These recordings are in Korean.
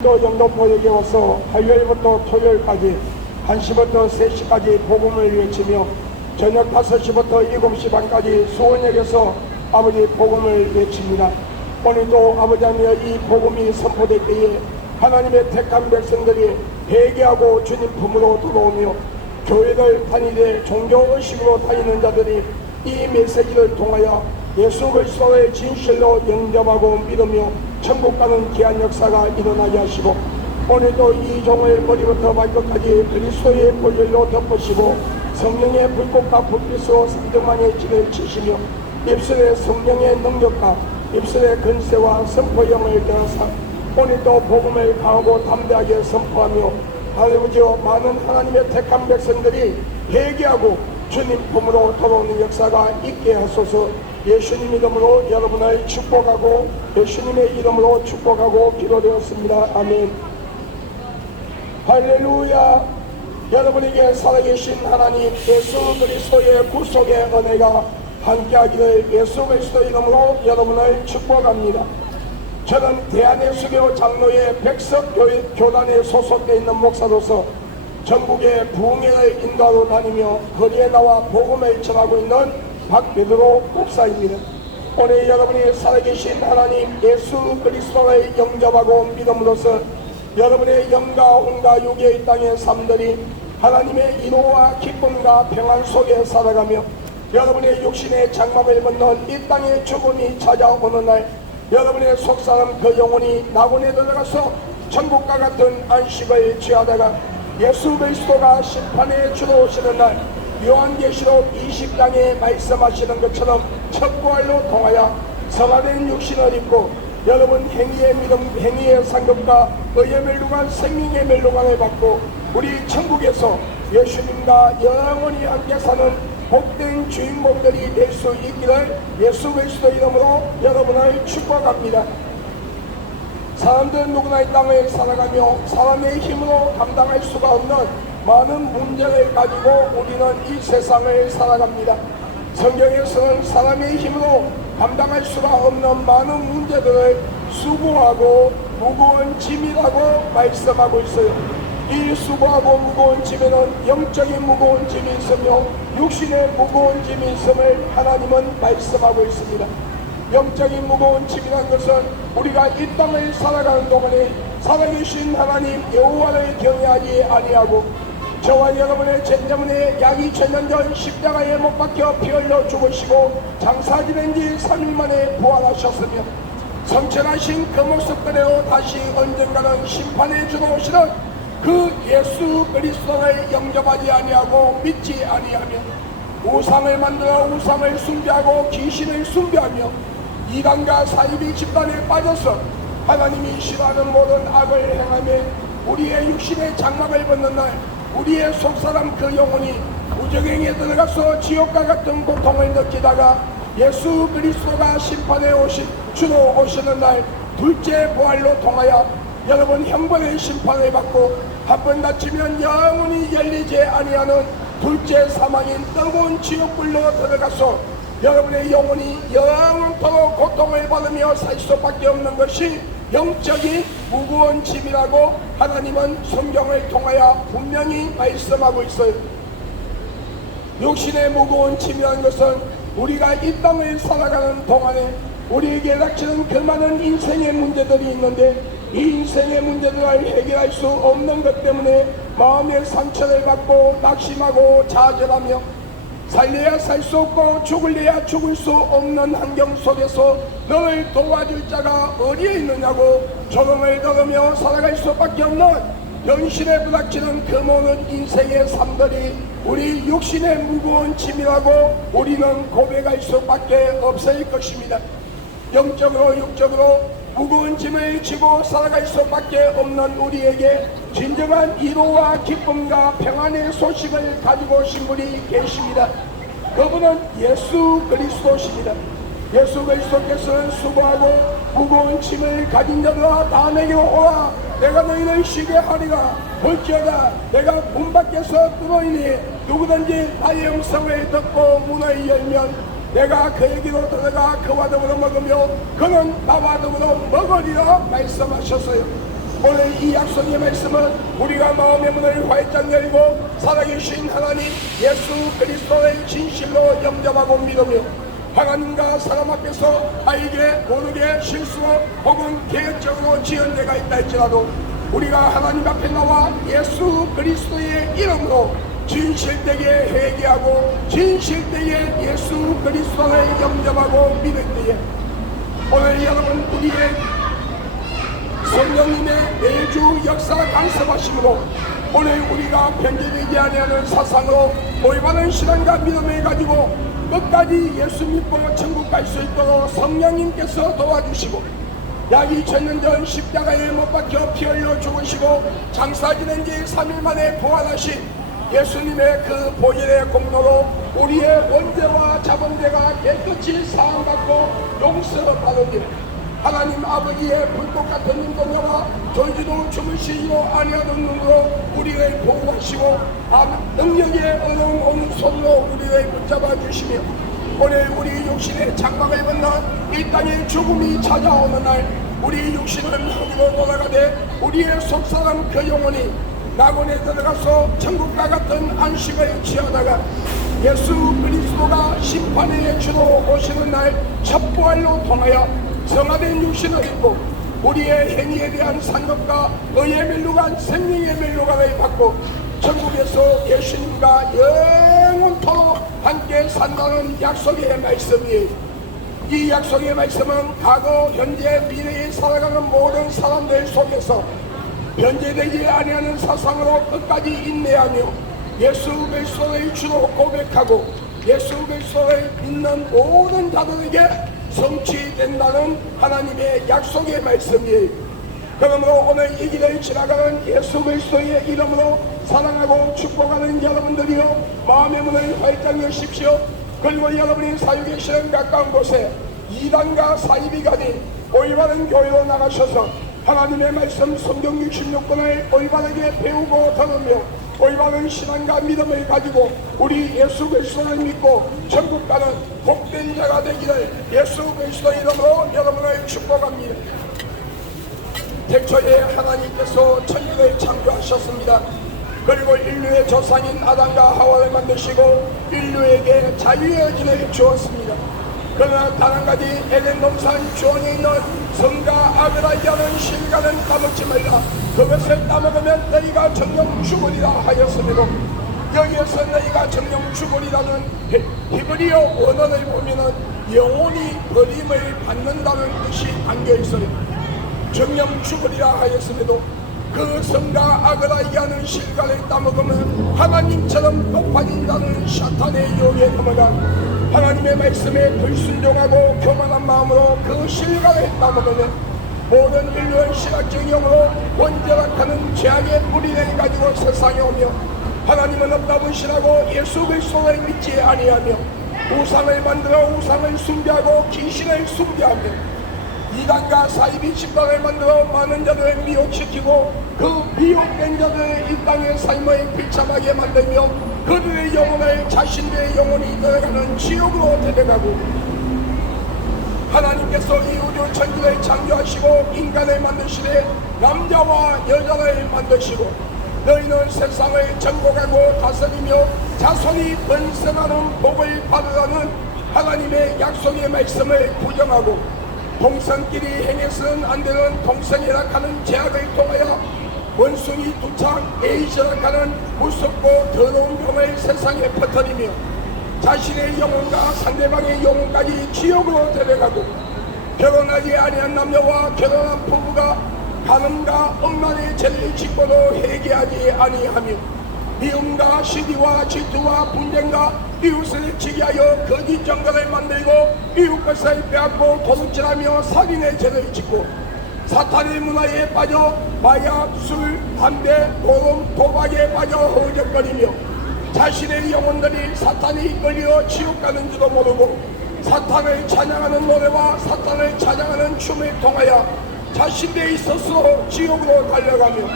또 영등포역에 와서 화요일부터 토요일까지 1시부터 3시까지 복음을 외치며 저녁 5시부터 7시 반까지 수원역에서 아버지 복음을 외칩니다. 오늘도 아버지 하나님의 이 복음이 선포될 때에 하나님의 택한 백성들이 회개하고 주님 품으로 돌아오며 교회를 다니되 종교의식으로 다니는 자들이 이 메시지를 통하여 예수 그리스도의 진실로 영접하고 믿으며 천국 가는 귀한 역사가 일어나게 하시고 오늘도 이 종을 머리부터 발끝까지 그리스도의 보혈로 덮으시고 성령의 불꽃과 불빛으로 상등만의 진을 치시며 입술의 성령의 능력과 입술의 근세와 선포형을 들어서 오늘도 복음을 강하고 담대하게 선포하며 아버지여 많은 하나님의 택한 백성들이 회개하고 주님 품으로 돌아오는 역사가 있게 하소서. 예수님 이름으로 여러분을 축복하고 예수님의 이름으로 축복하고 기도되었습니다. 아멘. 할렐루야. 여러분에게 살아계신 하나님 예수 그리스도의 구속의 은혜가 함께하기를 예수 그리스도 이름으로 여러분을 축복합니다. 저는 대한예수교 장로의 백석교단에 소속되어 있는 목사로서 전국의 부흥회를 인도하러 다니며 거리에 나와 복음을 전하고 있는 박베드로 목사입니다. 오늘 여러분이 살아계신 하나님 예수 그리스도를 영접하고 믿음으로써 여러분의 영과 혼과 육의 이 땅의 삶들이 하나님의 인호와 기쁨과 평안 속에 살아가며 여러분의 육신의 장막을 벗는 이 땅의 죽음이 찾아오는 날 여러분의 속사람 그 영혼이 낙원에 들어가서 천국과 같은 안식을 취하다가 예수 그리스도가 심판에 주러 오시는 날 요한계시록 20장에 말씀하시는 것처럼 첩부활로 통하여 성화된 육신을 입고 여러분 행위의 믿음, 행위의 상급과 의의 멸류관, 생명의 멸류관을 받고 우리 천국에서 예수님과 영원히 함께 사는 복된 주인공들이 될 수 있기를 예수 그리스도 이름으로 여러분을 축복합니다. 사람들은 누구나 이 땅을 살아가며 사람의 힘으로 감당할 수가 없는 많은 문제를 가지고 우리는 이 세상을 살아갑니다. 성경에서는 사람의 힘으로 감당할 수가 없는 많은 문제들을 수고하고 무거운 짐이라고 말씀하고 있어요. 이 수고하고 무거운 짐에는 영적인 무거운 짐이 있으며 육신의 무거운 짐이 있음을 하나님은 말씀하고 있습니다. 영적인 무거운 짐이라는 것은 우리가 이 땅을 살아가는 동안에 살아계신 하나님 여호와를 경외하지 아니하고 저와 여러분의 죄 때문에 약 2000년 전 십자가에 못 박혀 피 흘려 죽으시고 장사 지낸 지 3일 만에 부활하셨으며 성천하신 그 모습대로 다시 언젠가는 심판에 들어오시는 그 예수 그리스도를 영접하지 아니하고 믿지 아니하며 우상을 만들어 우상을 숭배하고 귀신을 숭배하며 이단과 사이비 집단에 빠져서 하나님이 싫어하는 모든 악을 행하며 우리의 육신의 장막을 벗는 날 우리의 속사람 그 영혼이 무저갱에 들어가서 지옥과 같은 고통을 느끼다가 예수 그리스도가 심판에 주로 오시는 날 둘째 부활로 통하여 여러분 형벌의 심판을 받고 한 번 다치면 영원히 열리지 아니하는 둘째 사망인 뜨거운 지옥불로 들어가서 여러분의 영혼이 영원토록 고통을 받으며 살 수밖에 없는 것이 영적인 무거운 짐이라고 하나님은 성경을 통하여 분명히 말씀하고 있어요. 육신의 무거운 짐이라는 것은 우리가 이 땅을 살아가는 동안에 우리에게 닥치는 그 많은 인생의 문제들이 있는데 이 인생의 문제들을 해결할 수 없는 것 때문에 마음의 상처를 받고 낙심하고 좌절하며 살려야 살 수 없고 죽을래야 죽을 수 없는 환경 속에서 너를 도와줄 자가 어디에 있느냐고 조롱을 들으며 살아갈 수밖에 없는 현실에 부닥치는 그 모든 인생의 삶들이 우리 육신의 무거운 짐이라고 우리는 고백할 수밖에 없을 것입니다. 영적으로 육적으로 무거운 짐을 지고 살아갈 수밖에 없는 우리에게 진정한 위로와 기쁨과 평안의 소식을 가지고 오신 분이 계십니다. 그분은 예수 그리스도십니다. 예수 그리스도께서는 수고하고 무거운 짐을 가진 자들아 다 내게로 오라 내가 너희를 쉬게 하리라. 볼지어다 내가 문 밖에서 뚫어이니 누구든지 나의 음성을 듣고 문을 열면 내가 그에게로 들어가 그와 더불어 먹으며 그는 나와 더불어 먹으리라 말씀하셨어요. 오늘 이 약속의 말씀은 우리가 마음의 문을 활짝 열고 살아계신 하나님 예수 그리스도의 진실로 영접하고 믿으며 하나님과 사람 앞에서 알게 모르게 실수로 혹은 계획적으로 지은 데가 있다 할지라도 우리가 하나님 앞에 나와 예수 그리스도의 이름으로 진실되게 회개하고 진실되게 예수 그리스도를 영접하고 믿을 때에 오늘 여러분 우리의 성령님의 매주 역사 간섭하심으로 오늘 우리가 변제되지 아니하는 사상으로 올바른 신앙과 믿음을 가지고 끝까지 예수 믿고 천국 갈 수 있도록 성령님께서 도와주시고 약 2000년 전 십자가에 못 박혀 피 흘려 죽으시고 장사 지낸 지 3일 만에 부활하신 예수님의 그 보혈의 공로로 우리의 원죄와 자본죄가 깨끗이 사함받고 용서받은 일 하나님 아버지의 불꽃 같은 눈동자와 졸지도 주무시지도 아니하는 눈으로 우리를 보호하시고 능력의 어려운 오른손으로 우리를 붙잡아 주시며 오늘 우리 육신의 장막을 건너 이 땅에 죽음이 찾아오는 날 우리 육신은 흙으로 돌아가되 우리의 속사람 그 영혼이 낙원에 들어가서 천국과 같은 안식을 취하다가 예수 그리스도가 심판의 주로 오시는 날 첩부활로 통하여 성화된 육신을 입고 우리의 행위에 대한 상급과 의의 멸류관 생명의 멸류관을 받고 천국에서 예수님과 영원토록 함께 산다는 약속의 말씀이에요. 이 약속의 말씀은 과거, 현재, 미래에 살아가는 모든 사람들 속에서 변제되지 아니하는 사상으로 끝까지 인내하며 예수 그리스도의 주로 고백하고 예수 그리스도를 믿는 모든 자들에게 성취된다는 하나님의 약속의 말씀이에요. 그러므로 오늘 이 길을 지나가는 예수 그리스도의 이름으로 사랑하고 축복하는 여러분들이여 마음의 문을 활짝 여십시오. 그리고 여러분이 사유 계시는 가까운 곳에 이단과 사이비 가진 올바른 교회로 나가셔서 하나님의 말씀 성경 66권을 올바르게 배우고 들으며 올바른 신앙과 믿음을 가지고 우리 예수 그리스도를 믿고 천국 가는 복된 자가 되기를 예수 그리스도 이름으로 여러분을 축복합니다. 태초에 하나님께서 천지를 창조하셨습니다. 그리고 인류의 조상인 아담과 하와를 만드시고 인류에게 자유의 길을 주었습니다. 그러나 단 한 가지 에덴 동산 주원에 있는 성과 악을 하는 실과는 따먹지 말라. 그것을 따먹으면 너희가 정령 죽으리라 하였으므로 여기에서 너희가 정령 죽으리라는 히브리어 원어를 보면은 영원히 버림을 받는다는 뜻이 담겨있어요. 정령 죽으리라 하였음에도 그 성과 악을 하는 실과를 따먹으면 하나님처럼 높아진다는 사탄의 유혹에 넘어가 하나님의 말씀에 불순종하고 교만한 마음으로 그 실과를 따먹으면 모든 인류의 신학적 영으로 원죄락하는 죄악의 뿌리를 가지고 세상에 오며 하나님은 없다 분신하고 예수 그리스도를 믿지 아니하며 우상을 만들어 우상을 숭배하고 귀신을 숭배하며 이단과 사이비 집단을 만들어 많은 자들을 미혹시키고 그 미혹된 자들을 이 땅의 삶을 비참하게 만들며 그들의 영혼을 자신들의 영혼이 들어가는 지옥으로 데려가고 하나님께서 이 우주 천지를 창조하시고 인간을 만드시되 남자와 여자를 만드시고 너희는 세상을 정복하고 다스리며 자손이 번성하는 복을 받으라는 하나님의 약속의 말씀을 부정하고 동성끼리 행해서는 안되는 동성애락하는 제약을 통하여 원숭이 두창 에이즈락하는 무섭고 더러운 병을 세상에 퍼뜨리며 자신의 영혼과 상대방의 영혼까지 지옥으로 데려가고 결혼하지 아니한 남녀와 결혼한 부부가 간음과 억란의 죄를 짓고도 회개하지 아니하며 미움과 시기와 질투와 분쟁과 이웃을 지기하여 거짓 정거를 만들고 이웃 것을 빼앗고 도둑질하며 살인의 죄를 짓고 사탄의 문화에 빠져 마약, 술, 담배, 도둑, 도박에 빠져 허우적거리며 자신의 영혼들이 사탄이 이끌려 지옥 가는 줄도 모르고 사탄을 찬양하는 노래와 사탄을 찬양하는 춤을 통하여 자신들이 스스로 지옥으로 달려가며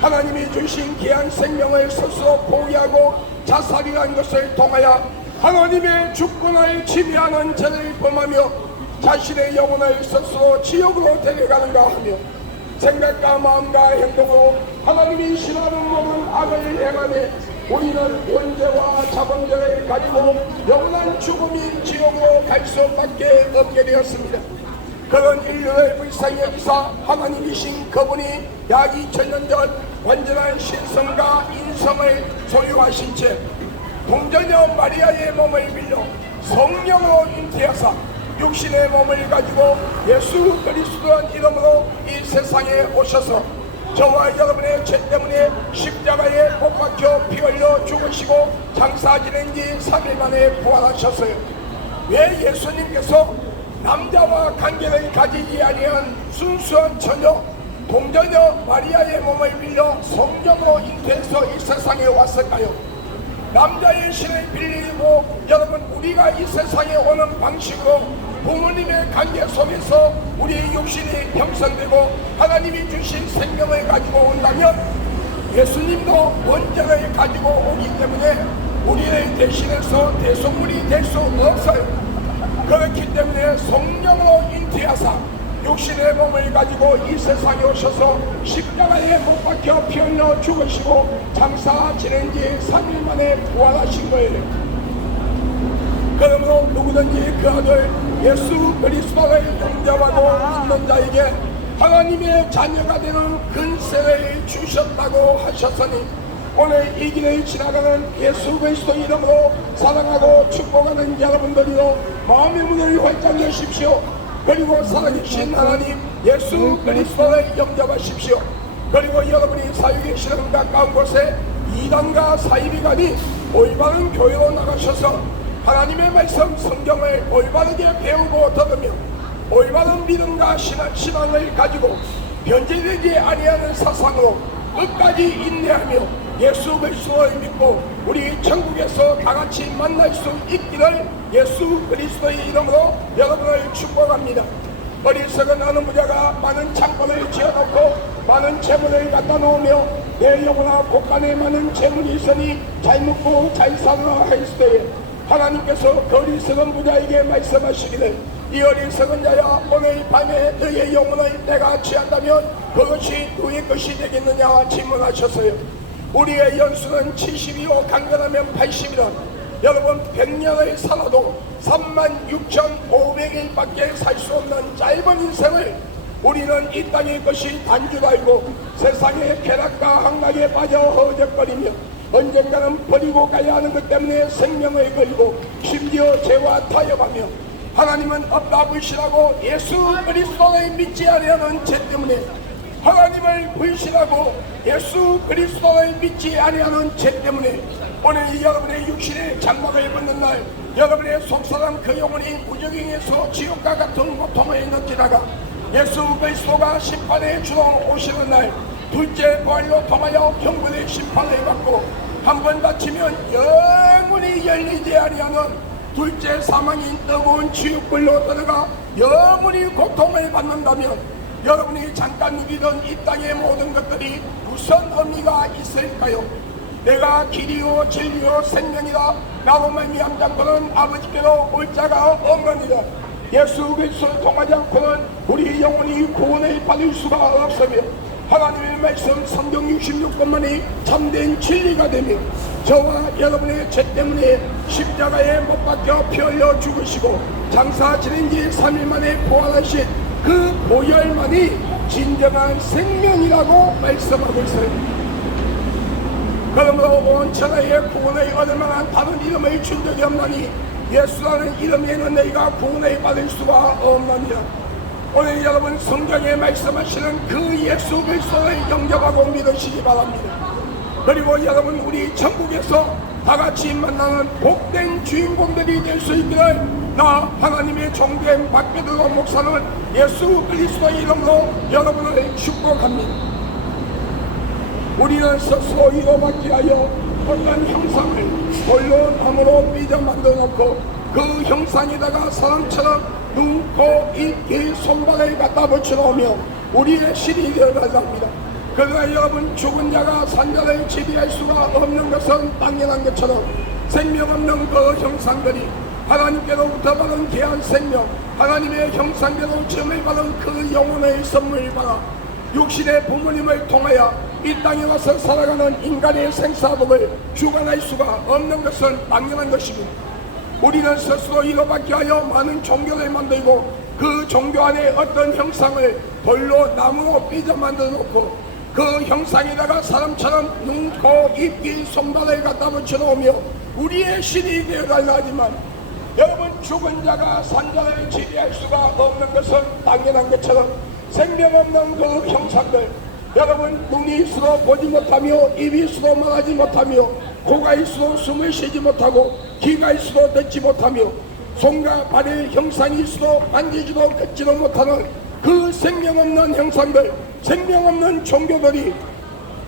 하나님이 주신 귀한 생명을 스스로 포기하고 자살이라는 것을 통하여 하나님의 주권을 침해하는 죄를 범하며 자신의 영혼을 스스로 지옥으로 데려가는가 하며 생각과 마음과 행동으로 하나님이 싫어하는 모든 악을 행하되 우리는 원죄와 자본죄를 가지고 영원한 죽음인 지옥으로 갈 수밖에 없게 되었습니다. 그런 인류를 불쌍히 여기사 하나님이신 그분이 약 2000년 전 완전한 신성과 인성을 소유하신 채 동정녀 마리아의 몸을 빌려 성령으로 잉태하사 육신의 몸을 가지고 예수 그리스도란 이름으로 이 세상에 오셔서 저와 여러분의 죄 때문에 십자가에 못 박혀 피 흘려 죽으시고 장사 지낸 지 3일 만에 부활하셨어요. 왜 예수님께서 남자와 관계를 가지지 아니한 순수한 처녀 동정녀 마리아의 몸을 빌려 성령으로 잉태해서 이 세상에 왔을까요? 남자의 신을 빌리고 여러분 우리가 이 세상에 오는 방식으로 부모님의 관계 속에서 우리의 육신이 형성되고 하나님이 주신 생명을 가지고 온다면 예수님도 원죄를 가지고 오기 때문에 우리를 대신해서 대속물이 될 수 없어요. 그렇기 때문에 성령으로 잉태하사 육신의 몸을 가지고 이 세상에 오셔서 십자가에 못 박혀 피 흘려 죽으시고 장사 지낸 지 3일 만에 부활하신 거예요. 그러므로 누구든지 그 아들 예수 그리스도를 영접하고 믿는 자에게 하나님의 자녀가 되는 근세를 주셨다고 하셨으니 오늘 이 길을 지나가는 예수 그리스도 이름으로 사랑하고 축복하는 여러분들이로 마음의 문을 활짝 여십시오. 그리고 살아계신 하나님 예수 그리스도를 영접하십시오. 그리고 여러분이 살고 계시는 가까운 곳에 이단과 사이비간이 올바른 교회로 나가셔서 하나님의 말씀 성경을 올바르게 배우고 들으며 올바른 믿음과 신앙을 가지고 변질되지 아니하는 사상으로 끝까지 인내하며 예수 그리스도를 믿고 우리 천국에서 다같이 만날 수 있기를 예수 그리스도의 이름으로 여러분을 축복합니다. 어리석은 어느 부자가 많은 창고를 지어놓고 많은 재물을 갖다 놓으며 내 영혼아 곳간에 많은 재물이 있으니 잘 먹고 잘 살아라 하였을 때에 하나님께서 그 어리석은 부자에게 말씀하시기를 이 어리석은 자야 오늘 밤에 너의 영혼을 내가 취한다면 그것이 누구의 것이 되겠느냐 질문하셨어요. 우리의 연수는 70이요 강건하면 80이라 여러분 100년을 살아도 36,500일밖에 살 수 없는 짧은 인생을 우리는 이 땅의 것이 단줄 알고 세상의 쾌락과 향락에 빠져 허우적거리며 언젠가는 버리고 가야 하는 것 때문에 생명을 걸고 심지어 죄와 타협하며 하나님은 없다 불신하고 예수 그리스도를 믿지 아니하는 죄 때문에 하나님을 불신하고 예수 그리스도를 믿지 아니하는 죄 때문에 오늘 여러분의 육신의 장막을 벗는 날 여러분의 속사람 그 영혼이 무적행에서 지옥과 같은 고통을 느끼다가 예수 그리스도가 심판의 주로 오시는 날 둘째 부활로 통하여 형벌의 심판을 받고 한 번 다치면 영원히 열리지 아니하는 둘째 사망인 뜨거운 지옥불로 들어가 영원히 고통을 받는다면 여러분이 잠깐 누리던 이 땅의 모든 것들이 무슨 의미가 있을까요? 내가 길이요 진리요 생명이라 나로 말미암지 않고는 아버지께로 올 자가 없느니라. 예수 그리스도를 통하지 않고는 우리 영혼이 구원을 받을 수가 없으며 하나님의 말씀 성경 66권만이 참된 진리가 되며 저와 여러분의 죄 때문에 십자가에 못 박혀 피 흘려 죽으시고 장사 지낸 지 3일 만에 부활하신 그 보혈만이 진정한 생명이라고 말씀하고 있어요. 그러므로 온 천하에 구원을 얻을 만한 다른 이름을 준 적이 없나니 예수라는 이름에는 너희가 구원을 받을 수가 없느니라. 오늘 여러분 성경에 말씀하시는 그 예수 그리스도를 영접하고 믿으시기 바랍니다. 그리고 여러분 우리 천국에서 다같이 만나는 복된 주인공들이 될 수 있기를 나 하나님의 종된 박배들로 목사는 예수 그리스도의 이름으로 여러분을 축복합니다. 우리는 스스로 이로받기 위하여 어떤 형상을 돌로 나무로 삐져 만들어 놓고 그 형상에다가 사람처럼 눈, 코, 입, 귀, 손발을 갖다 붙여놓으며 우리의 신이 되어갑니다. 그러나 여러분 죽은 자가 산자를 지배할 수가 없는 것은 당연한 것처럼 생명 없는 그 형상들이 하나님께로부터 받은 귀한 생명 하나님의 형상대로 지음을 받은 그 영혼의 선물 받아 육신의 부모님을 통하여 이 땅에 와서 살아가는 인간의 생사복을 주관할 수가 없는 것은 당연한 것입니다. 우리는 스스로 이로받게 하여 많은 종교를 만들고 그 종교 안에 어떤 형상을 돌로 나무로 삐져 만들어 놓고 그 형상에다가 사람처럼 눈, 코, 입, 귀, 손발을 갖다 붙여 놓으며 우리의 신이 되어달라 하지만 여러분, 죽은 자가 산자를 지배할 수가 없는 것은 당연한 것처럼 생명 없는 그 형상들, 여러분, 눈이 있어도 보지 못하며 입이 있어도 말하지 못하며 코가 있어도 숨을 쉬지 못하고 귀가 있어도 듣지 못하며 손과 발의 형상이 있어도 만지지도 걷지도 못하는 그 생명 없는 형상들, 생명 없는 종교들이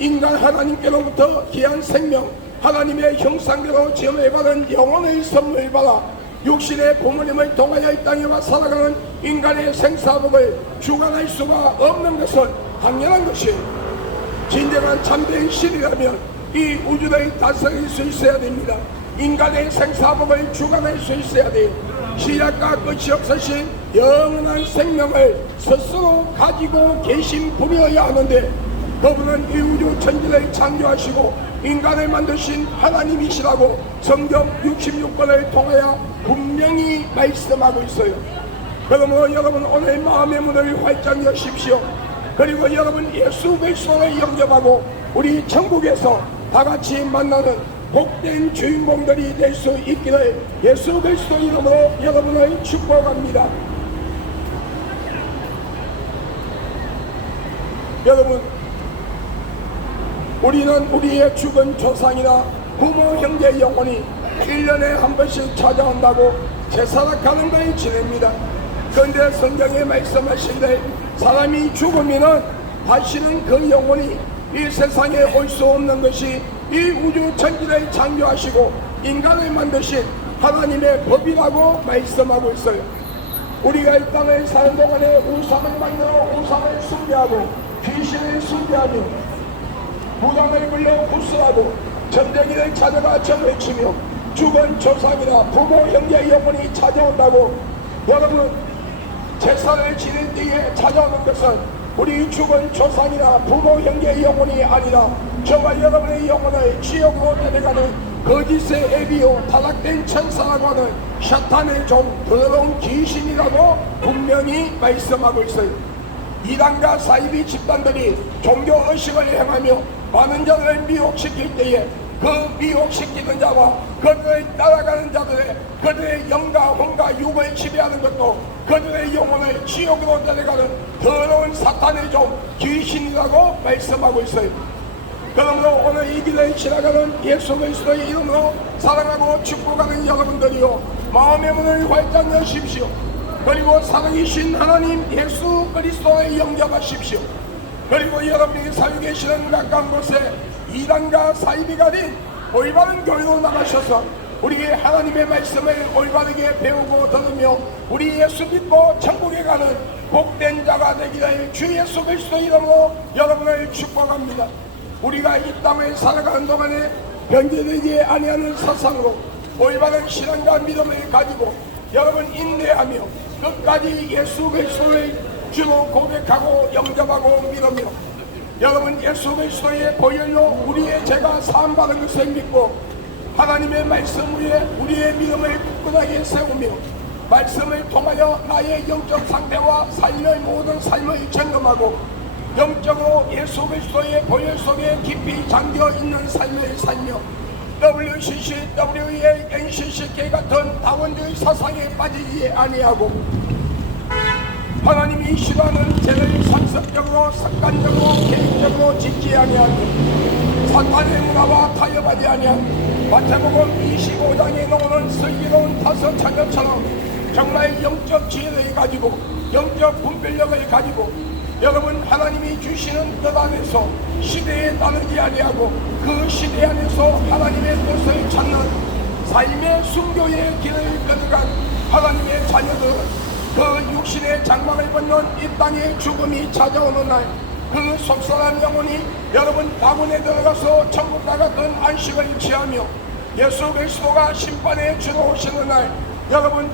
인간 하나님께로부터 귀한 생명, 하나님의 형상대로 지음을 받은 영혼의 선물 받아 육신의 부모님을 통하여 이 땅에 와 살아가는 인간의 생사복을 주관할 수가 없는 것은 당연한 것이에요. 진정한 참된 신이라면 이 우주를 다스릴 수 있어야 됩니다. 인간의 생사복을 주관할 수 있어야 돼요. 시작과 끝이 없으신 영원한 생명을 스스로 가지고 계신 분이어야 하는데 그분은 이 우주 천지를 창조하시고 인간을 만드신 하나님이시라고 성경 66권을 통하여 분명히 말씀하고 있어요. 그러므로 여러분 오늘 마음의 문을 활짝 여십시오. 그리고 여러분 예수 그리스도를 영접하고 우리 천국에서 다같이 만나는 복된 주인공들이 될 수 있기를 예수 그리스도 이름으로 여러분을 축복합니다. 여러분, 우리는 우리의 죽은 조상이나 부모 형제 영혼이 1년에 한 번씩 찾아온다고 제사락하는 걸 지냅니다. 그런데 성경에 말씀하시되 사람이 죽으면 다시는 그 영혼이 이 세상에 올 수 없는 것이 이 우주 천지를 창조하시고 인간을 만드신 하나님의 법이라고 말씀하고 있어요. 우리가 이 땅을 사는 동안에 우상을 만들어 우상을 숭배하고 귀신을 숭배하며 무당을 불러 구슬하고 점쟁이를 찾아가 점을 치며 죽은 조상이나 부모 형제 영혼이 찾아온다고 여러분 제사를 지낼 때에 찾아오는 것은 우리 죽은 조상이나 부모 형제 영혼이 아니라 저와 여러분의 영혼을 지옥으로 데려가는 거짓의 애비요 타락된 천사라고 하는 샤탄의 종 더러운 귀신이라고 분명히 말씀하고 있어요. 이단과 사이비 집단들이 종교 의식을 행하며 많은 자들을 미혹시킬 때에 그 미혹시키는 자와 그들을 따라가는 자들의 그들의 영과 혼과 육을 지배하는 것도 그들의 영혼을 지옥으로 데려가는 더러운 사탄의 종 귀신이라고 말씀하고 있어요. 그러므로 오늘 이 길을 지나가는 예수 그리스도의 이름으로 사랑하고 축복하는 여러분들이요 마음의 문을 활짝 여십시오. 그리고 살아계신 하나님 예수 그리스도에 영접하십시오. 그리고 여러분이 살고 계시는 가까운 곳에 이단과 사이비가 된 올바른 교회로 나가셔서 우리 하나님의 말씀을 올바르게 배우고 들으며 우리 예수 믿고 천국에 가는 복된 자가 되기를 주 예수 그리스도 이름으로 여러분을 축복합니다. 우리가 이 땅을 살아가는 동안에 변질되지 아니하는 사상으로 올바른 신앙과 믿음을 가지고 여러분 인내하며 끝까지 예수 그리스도를 주로 고백하고 영접하고 믿으며 여러분 예수 그리스도의 보혈로 우리의 죄가 사함받은 것을 믿고 하나님의 말씀 위에 우리의 믿음을 굳건하게 세우며 말씀을 통하여 나의 영적 상태와 삶의 모든 삶을 점검하고 영적으로 예수 그리스도의 보혈 속에 깊이 잠겨있는 삶을 살며 WCC, WA, NCCK 같은 다원주의 사상에 빠지지 아니하고 하나님이 싫어하는 죄를 상습적으로 습관적으로 개인적으로 짓지 아니하고 사탄의 문화와 타협하지 아니한 마태복음 25장에 나오는 슬기로운 다섯 자녀처럼 정말 영적 지혜를 가지고 영적 분별력을 가지고 여러분 하나님이 주시는 뜻 안에서 시대에 따르지 아니하고 그 시대 안에서 하나님의 뜻을 찾는 삶의 순교의 길을 걸어간 하나님의 자녀들은 그 육신의 장막을 벗는 이 땅의 죽음이 찾아오는 날 그 속상한 영혼이 여러분 다문에 들어가서 천국과 같은 안식을 취하며 예수 그리스도가 심판에 주로 오시는 날 여러분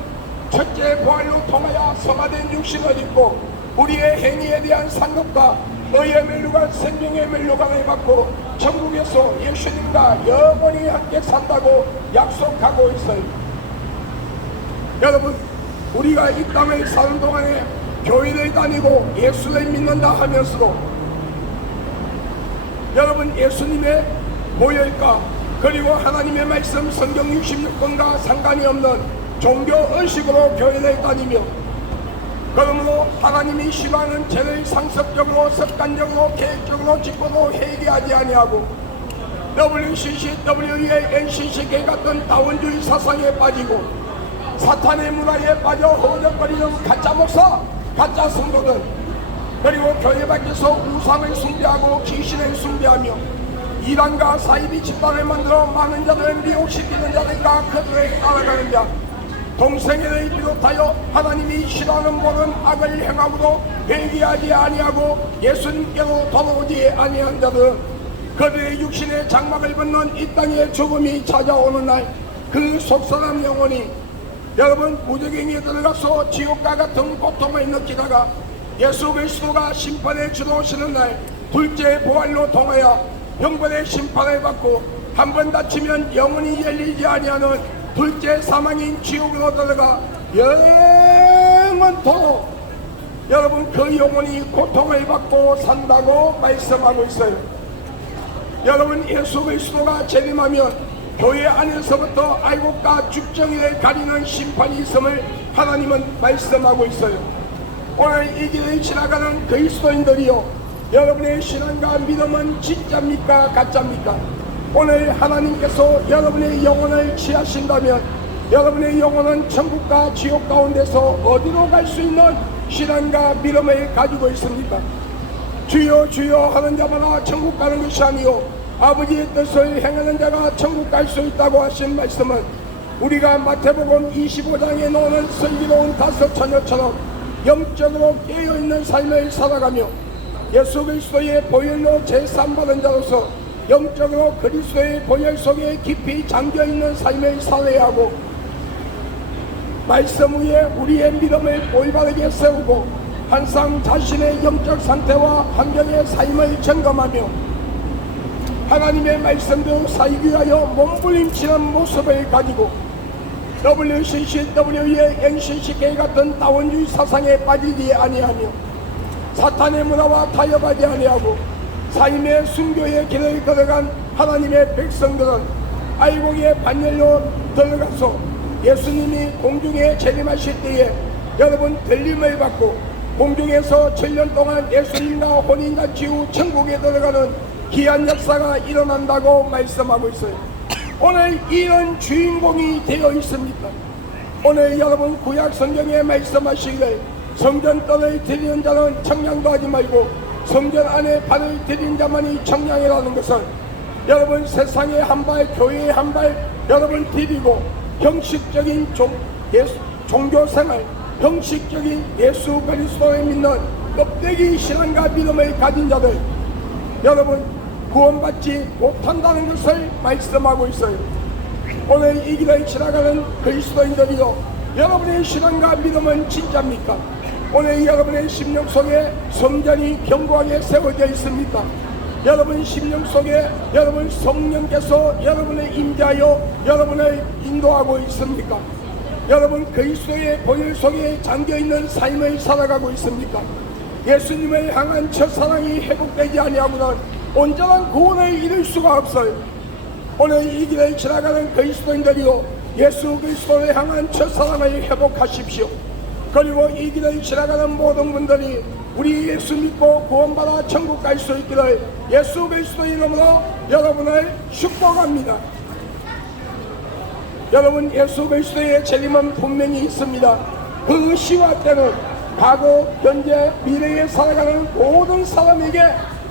첫째 부활로 통하여 성화된 육신을 입고 우리의 행위에 대한 상급과 의의 멸류관 생명의 멸류관을 받고 천국에서 예수님과 영원히 함께 산다고 약속하고 있어요. 여러분, 우리가 이 땅을 사는 동안에 교회를 다니고 예수를 믿는다 하면서도 여러분 예수님의 모여있까 그리고 하나님의 말씀 성경 66권과 상관이 없는 종교 의식으로 교회를 다니며 그러므로 하나님이 싫어하는 죄를 상습적으로 습관적으로 계획적으로 짓고도 회개하지 아니하고 WCC, WEA, NCCK 같은 다원주의 사상에 빠지고 사탄의 문화에 빠져 허우적거리는 가짜 목사, 가짜 성도들 그리고 교회 밖에서 우상을 숭배하고 귀신을 숭배하며 이단과 사이비 집단을 만들어 많은 자들을 미혹시키는 자들과 그들을 따라가는 자 동생애를 비롯하여 하나님이 싫어하는 모든 악을 행하고도 회개하지 아니하고 예수님께로 돌아오지 아니한 자들 그들의 육신의 장막을 벗는 이 땅의 죽음이 찾아오는 날 그 속사람 영혼이 여러분 무적행에 들어가서 지옥과 같은 고통을 느끼다가 예수 그리스도가 심판에 주도하시는 날 둘째 부활로 통하여 형벌의 심판을 받고 한 번 다치면 영원히 열리지 아니하는 둘째 사망인 지옥으로 들어가 영원토록 여러분 그 영혼이 고통을 받고 산다고 말씀하고 있어요. 여러분 예수 그리스도가 재림하면 교회 안에서부터 알곡과 죽정이를 가리는 심판이 있음을 하나님은 말씀하고 있어요. 오늘 이 길을 지나가는 그리스도인들이요 여러분의 신앙과 믿음은 진짜입니까 가짜입니까? 오늘 하나님께서 여러분의 영혼을 취하신다면 여러분의 영혼은 천국과 지옥 가운데서 어디로 갈 수 있는 신앙과 믿음을 가지고 있습니까? 주여 주여 하는 자마다 천국 가는 것이 아니요 아버지의 뜻을 행하는 자가 천국 갈 수 있다고 하신 말씀은 우리가 마태복음 25장에 나오는 슬기로운 다섯 처녀처럼 영적으로 깨어있는 삶을 살아가며 예수 그리스도의 보혈로 제삼받은 자로서 영적으로 그리스도의 보혈 속에 깊이 잠겨있는 삶을 살아야 하고 말씀 위에 우리의 믿음을 올바르게 세우고 항상 자신의 영적 상태와 환경의 삶을 점검하며 하나님의 말씀대로 살기 위하여 몸부림치는 모습을 가지고 WCC, WEA, NCCK 같은 다원주의 사상에 빠지지 아니하며 사탄의 문화와 타협하지 아니하고 삶의 순교의 길을 걸어간 하나님의 백성들은 알곡의 반열로 들어가서 예수님이 공중에 재림하실 때에 여러분 들림을 받고 공중에서 7년 동안 예수님과 혼인잔치 후 천국에 들어가는 귀한 역사가 일어난다고 말씀하고 있어요. 오늘 이런 주인공이 되어 있습니까? 오늘 여러분 구약 성경에 말씀하시기를 성전 뜰을 드리는 자는 청량도 하지 말고 성전 안에 발을 들인 자만이 청량이라는 것은 여러분 세상에 한 발 교회에 한 발 여러분 드리고 형식적인 종교생활 형식적인 예수 그리스도를 믿는 껍데기 신앙과 믿음을 가진 자들 여러분 구원받지 못한다는 것을 말씀하고 있어요. 오늘 이 길을 지나가는 그리스도인들이요 여러분의 신앙과 믿음은 진짜입니까? 오늘 여러분의 심령 속에 성전이 견고하게 세워져 있습니까? 여러분 심령 속에 여러분 성령께서 여러분을 임재하여 여러분을 인도하고 있습니까? 여러분 그리스도의 보혈 속에 잠겨있는 삶을 살아가고 있습니까? 예수님을 향한 첫사랑이 회복되지 아니하고는 온전한 구원을 이룰 수가 없어요. 오늘 이 길을 지나가는 그리스도인들이요 예수 그리스도를 향한 첫사랑을 회복하십시오. 그리고 이 길을 지나가는 모든 분들이 우리 예수 믿고 구원받아 천국 갈 수 있기를 예수 그리스도의 이름으로 여러분을 축복합니다. 여러분 예수 그리스도의 재림은 분명히 있습니다. 그 시와 때는 과거, 현재, 미래에 살아가는 모든 사람에게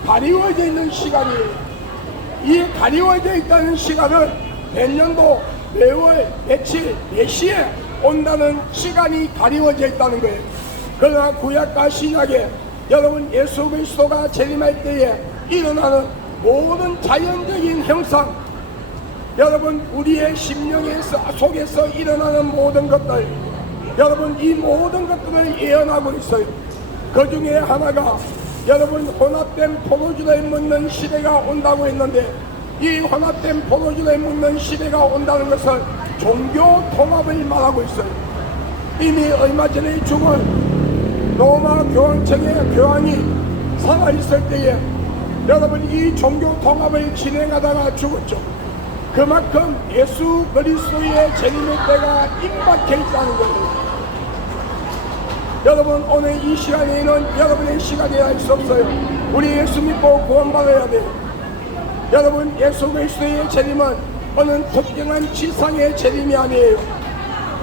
가리워져 있는 시간이에요. 이 가리워져 있다는 시간은 몇 년도, 매월, 며칠, 몇 시에 온다는 시간이 가리워져 있다는 거예요. 그러나 구약과 신약에 여러분 예수 그리스도가 재림할 때에 일어나는 모든 자연적인 형상 여러분 우리의 심령의 속에서 일어나는 모든 것들 여러분 이 모든 것들을 예언하고 있어요. 그 중에 하나가 여러분, 혼합된 포도주를 먹는 시대가 온다고 했는데, 이 혼합된 포도주를 먹는 시대가 온다는 것은 종교 통합을 말하고 있어요. 이미 얼마 전에 죽은 로마 교황청의 교황이 살아있을 때에 여러분, 이 종교 통합을 진행하다가 죽었죠. 그만큼 예수 그리스도의 재림의 때가 임박해 있다는 거예요. 여러분, 오늘 이 시간에는 여러분의 시간이 알 수 없어요. 우리 예수 믿고 구원받아야 돼요. 여러분, 예수 그리스도의 재림은 어느 특정한 지상의 재림이 아니에요.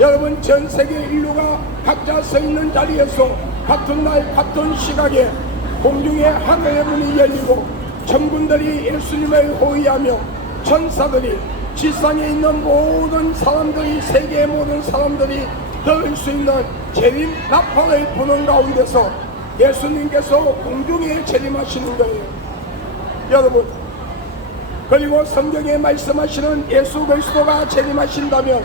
여러분, 전 세계 인류가 각자 서 있는 자리에서 같은 날 같은 시각에 공중에 하늘의 문이 열리고 천군들이 예수님을 호위하며 천사들이 지상에 있는 모든 사람들이, 세계의 모든 사람들이 들을 수 있는 재림 나팔을 부는 가운데서 예수님께서 공중에 재림하시는 거예요. 여러분, 그리고 성경에 말씀하시는 예수 그리스도가 재림하신다면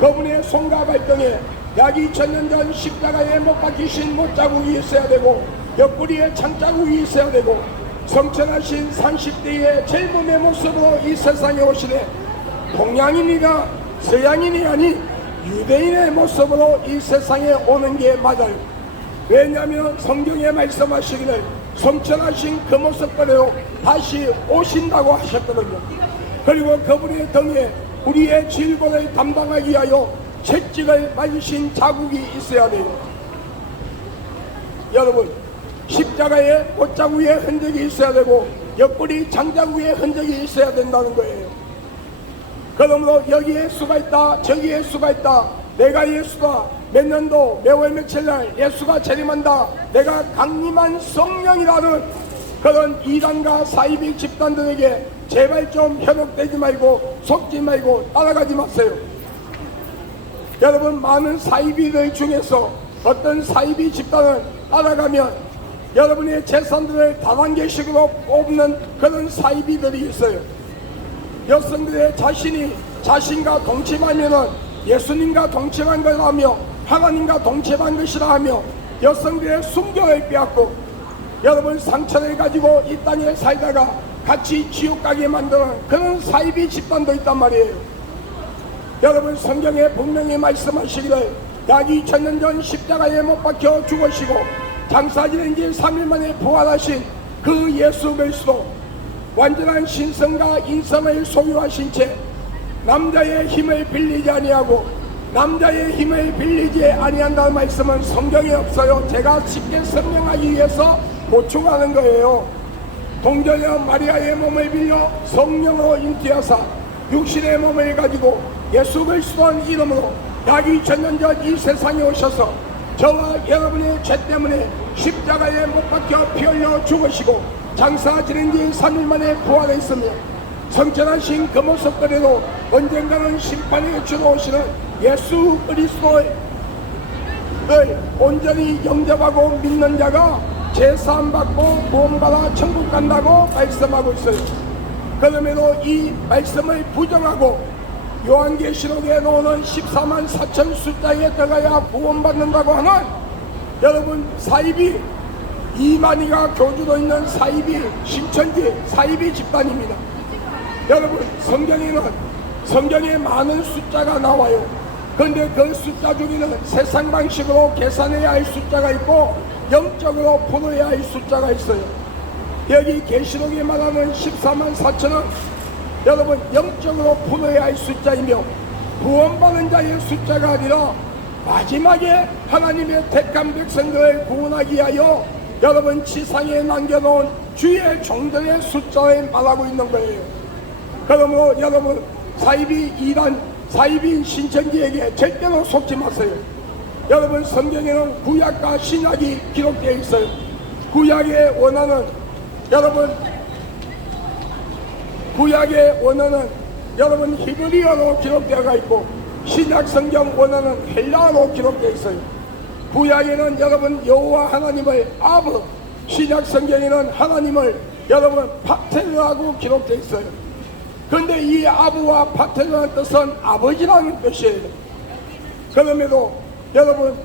그분의 손과 발등에 약 2000년 전 십자가에 못 박히신 못자국이 있어야 되고 옆구리에 창자국이 있어야 되고 성천하신 30대의 젊음의 모습으로 이 세상에 오시네 동양인이가 서양인이 아닌 유대인의 모습으로 이 세상에 오는 게 맞아요. 왜냐하면 성경에 말씀하시기를 성천하신 그 모습대로 다시 오신다고 하셨거든요. 그리고 그분의 등에 우리의 질고를 담당하기 위하여 채찍을 맞으신 자국이 있어야 돼요. 여러분, 십자가에 못자국의 흔적이 있어야 되고 옆구리 장자국의 흔적이 있어야 된다는 거예요. 그러므로 여기에 수가 있다, 저기에 수가 있다, 내가 예수다, 몇 년도 몇월 며칠날 예수가 재림한다, 내가 강림한 성령이라는 그런 이단과 사이비 집단들에게 제발 좀 현혹되지 말고 속지 말고 따라가지 마세요. 여러분, 많은 사이비들 중에서 어떤 사이비 집단을 따라가면 여러분의 재산들을 다단계식으로 뽑는 그런 사이비들이 있어요. 여성들의 자신이 자신과 동침하면은 예수님과 동침한 것이라며 하나님과 동침한 것이라 하며 여성들의 순결을 빼앗고 여러분 상처를 가지고 이 땅에 살다가 같이 지옥 가게 만드는 그런 사이비 집단도 있단 말이에요. 여러분, 성경에 분명히 말씀하시기를 약 2000년 전 십자가에 못 박혀 죽으시고 장사지낸 지 3일 만에 부활하신 그 예수 그리스도, 완전한 신성과 인성을 소유하신 채 남자의 힘을 빌리지 아니하고 남자의 힘을 빌리지 아니한다는 말씀은 성경에 없어요. 제가 쉽게 설명하기 위해서 보충하는 거예요. 동정녀 마리아의 몸을 빌려 성령으로 잉태하사 육신의 몸을 가지고 예수 그리스도의 이름으로 약 2000년 전 이 세상에 오셔서 저와 여러분의 죄 때문에 십자가에 못 박혀 피 흘려 죽으시고 장사 지낸 지 3일 만에 부활했으며 성천하신 그 모습대로 언젠가는 심판에 주어오시는 예수 그리스도를 온전히 영접하고 믿는 자가 제사함받고 구원받아 천국 간다고 말씀하고 있어요. 그럼에도 이 말씀을 부정하고 요한계시록에 나오는 14만 4천 숫자에 들어가야 구원받는다고 하는 여러분 사이비 이만희가 교주로 있는 사이비 신천지 사이비 집단입니다. 여러분, 성경에 많은 숫자가 나와요. 그런데 그 숫자 중에는 세상 방식으로 계산해야 할 숫자가 있고 영적으로 풀어야 할 숫자가 있어요. 여기 계시록에 말하는 14만 4천은 여러분 영적으로 풀어야 할 숫자이며 구원받는 자의 숫자가 아니라 마지막에 하나님의 택한 백성들을 구원하기 위하여 여러분 지상에 남겨놓은 주의 종들의 숫자를 말하고 있는 거예요. 그러므로 여러분 사이비 이단 사이비 신천지에게 절대로 속지 마세요. 여러분, 성경에는 구약과 신약이 기록되어 있어요. 구약의 원어는 여러분 히브리어로 기록되어 있고 신약 성경 원어는 헬라어로 기록되어 있어요. 구약에는 여러분 여호와 하나님을 아브, 신약 성경에는 하나님을 여러분 파테르라고 기록되어 있어요. 그런데 이 아브와 파테르라는 뜻은 아버지라는 뜻이에요. 그럼에도 여러분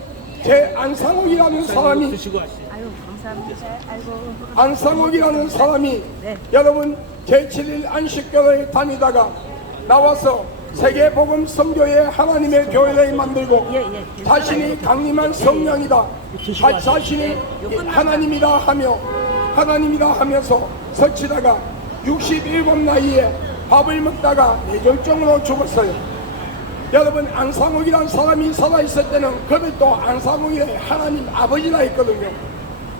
제 안상욱이라는 사람이 아유, 감사합니다. 아이고. 안상욱이라는 사람이 네. 여러분 제7일 안식교회에 다니다가 나와서 세계복음 선교회 하나님의 교회를 만들고 예. 자신이 강림한 성령이다, 자신이 하나님이다 하면서 서치다가 67 나이에 밥을 먹다가 뇌졸중으로 죽었어요. 여러분 안상욱이라는 사람이 살아있을 때는 그들도 안상욱이 하나님 아버지라 했거든요.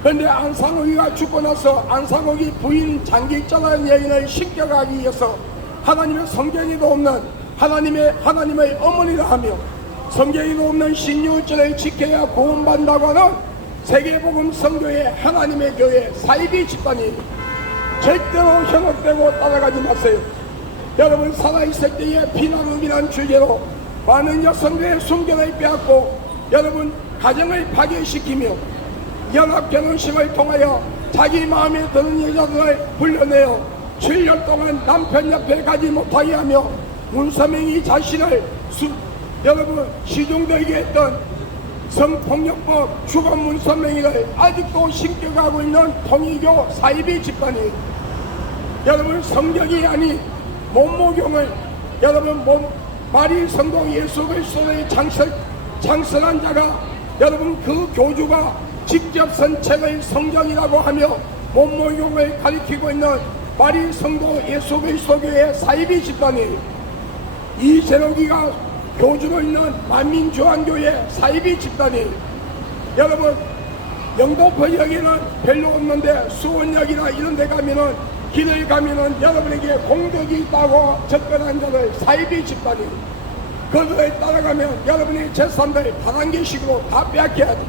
그런데 안상욱이가 죽고 나서 안상욱이 부인 장길자라는 여인을 신격하기 위해서 하나님의 성경에도 없는 하나님의 어머니라 하며 성경에도 없는 신유절을 지켜야 구원받는다고 하는 세계복음 선교회 하나님의 교회 사이비 집단이 절대로 현혹되고 따라가지 마세요. 여러분 살아있을 때의 피나눔이라는 주제로 많은 여성들의 순결을 빼앗고 여러분 가정을 파괴시키며 연합결혼식을 통하여 자기 마음에 드는 여자들을 불러내어 7년 동안 남편 옆에 가지 못하게 하며 문서명이 자신을 여러분 시중되게 했던 성폭력법 주거 문서명이를 아직도 신격하고 있는 통일교 사이비 집단이 여러분 성경이 아닌 몸모경을 여러분 마리 성도 예수 그리스도의 창설한 자가 여러분 그 교주가 직접 쓴 책을 성경이라고 하며 몸모경을 가리키고 있는 마리 성도 예수 그리스도 교회 사이비 집단이 이재록이가 교주로 있는 만민주한교회 사이비 집단이 여러분 영도포역에는 별로 없는데 수원역이나 이런 데 가면은 길을 가면은 여러분에게 공덕이 있다고 접근한 자들 사이비 집단이 그들을 따라가면 여러분의 재산들 다단계식으로 다 빼앗겨야 돼.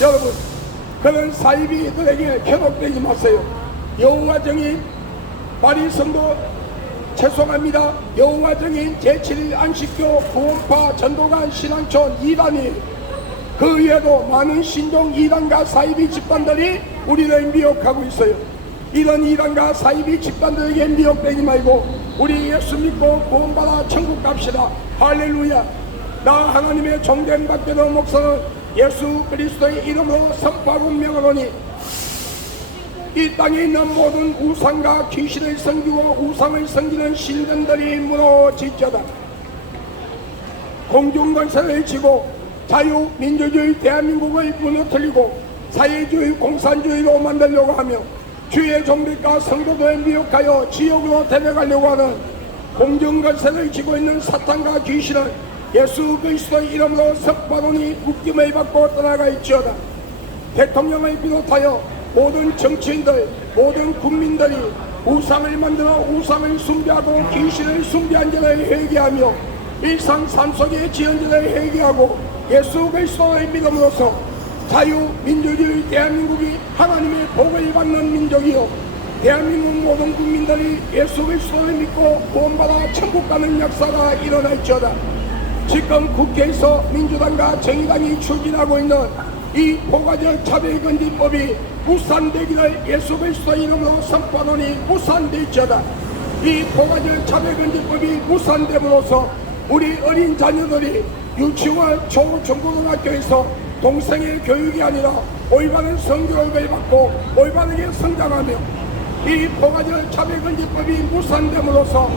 여러분 그런 사이비들에게 현혹되지 마세요. 여호와 증인 마리성도 죄송합니다. 여호와 증인 제7일 안식교 구원파 전도관 신앙촌 2단이 그 외에도 많은 신종 2단과 사이비 집단들이 우리를 미혹하고 있어요. 이런 2단과 사이비 집단들에게 미혹되지 말고 우리 예수 믿고 구원받아 천국 갑시다. 할렐루야. 나 하나님의 종된 박대도 목사는 예수 그리스도의 이름으로 선포하고 명하노니 이 땅에 있는 모든 우상과 귀신을 섬기고 우상을 섬기는 신전들이 무너질지어다. 공중권세를 쥐고 자유민주주의 대한민국을 무너뜨리고 사회주의 공산주의로 만들려고 하며 주의 종들과 성도들을 미혹하여 지옥으로 데려가려고 하는 공중권세를 쥐고 있는 사탄과 귀신을 예수 그리스도의 이름으로 선포하노니 묶임을 받고 떠나가 있지어다. 대통령을 비롯하여 모든 정치인들, 모든 국민들이 우상을 만들어 우상을 숭배하고 귀신을 숭배한 자를 회개하며 일상 삶 속의 지연자를 회개하고 예수 그리스도의 믿음으로써 자유민주주의 대한민국이 하나님의 복을 받는 민족이요 대한민국 모든 국민들이 예수 그리스도를 믿고 구원받아 천국 가는 역사가 일어날지어다. 지금 국회에서 민주당과 정의당이 추진하고 있는 이 포괄적 차별금지법이 무산되기를 예수 그리스도 이름으로 선포하노니 무산될지어다. 이 포괄적 차별금지법이 무산됨으로써 우리 어린 자녀들이 유치원, 초중고등학교에서 동성애 교육이 아니라 올바른 성교육을 받고 올바르게 성장하며 이 포괄적 차별금지법이 무산됨으로써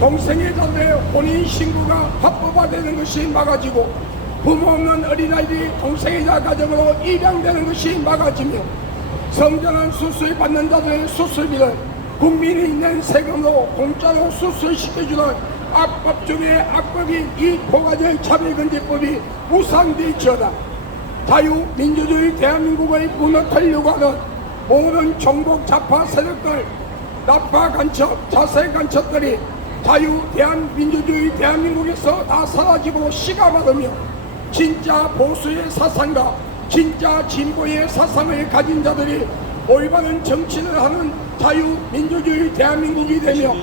동성애자들의 혼인신고가 합법화되는 것이 막아지고 부모 없는 어린아이들이 동성애자 가정으로 입양되는 것이 막아지며 성전환 수술 받는 자들의 수술비를 국민이 낸 세금으로 공짜로 수술시켜주는 악법 중에 악법인 이 포괄적 차별금지법이 무산될지어다. 자유민주주의 대한민국을 무너뜨리려고 하는 모든 종북 좌파 세력들, 나파 간첩, 자세 간첩들이 자유민주주의 대한민국에서 다 사라지고 시가받으며 진짜 보수의 사상과 진짜 진보의 사상을 가진 자들이 올바른 정치를 하는 자유민주주의 대한민국이 되며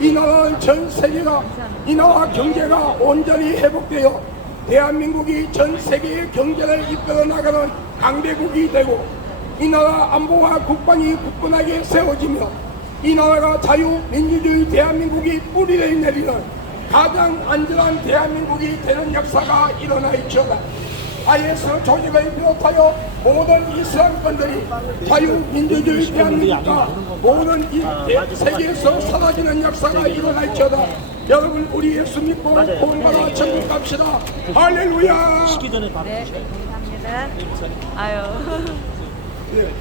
이 나라 전 세계가 이 나라 경제가 온전히 회복되어 대한민국이 전 세계의 경제를 이끌어 나가는 강대국이 되고 이 나라 안보와 국방이 굳건하게 세워지며 이 나라가 자유민주주의 대한민국이 뿌리를 내리는 가장 안전한 대한민국이 되는 역사가 일어날지어다. IS 조직을 비롯하여 모든 이슬람권들이 자유민주주의 대한민국과 모든 세계에서 사라지는 역사가 일어날지어다. 여러분 우리 예수 믿고 구원받아 천국 갑시다. 할렐루야. 식기 전에 바로 네, 감사합니다. 아유. 예.